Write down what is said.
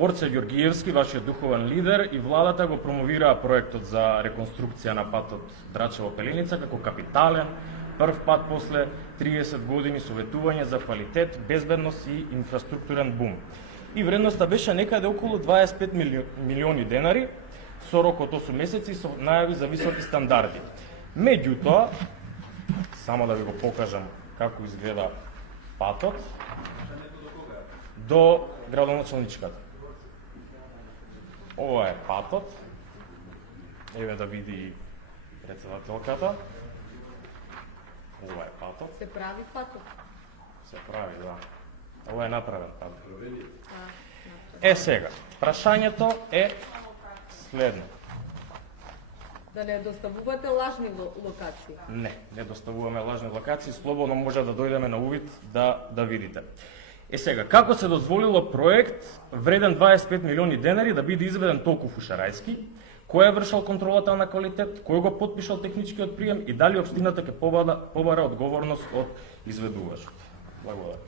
Орце Ѓоргиевски, вашиот духовен лидер, и владата го промовираа проектот за реконструкција на патот Драчево-Пеленица како капитален, прв пат после 30 години со ветување за квалитет, безбедност и инфраструктурен бум. И вредноста беше некаде околу 25 милиони денари, со рок од 8 месеци, со најави за високи стандарди. Меѓутоа, само да ви го покажам како изгледа патот, до градоначалничката. Ова е патот. Еве да види председателката. Ова е патот. Се прави патот? Се прави, да. Ова е направен пат. Сега, прашањето е следно. Да не доставувате лажни локации? Не доставуваме лажни локации, слободно може да дојдеме на увид да видите. Сега, како се дозволило проект вреден 25 милиони денари да биде изведен толку фушарајски, кој е вршал контролата на квалитет, кој го потпишал техничкиот прием и дали општината ќе побара одговорност од изведувачот? Благодарам.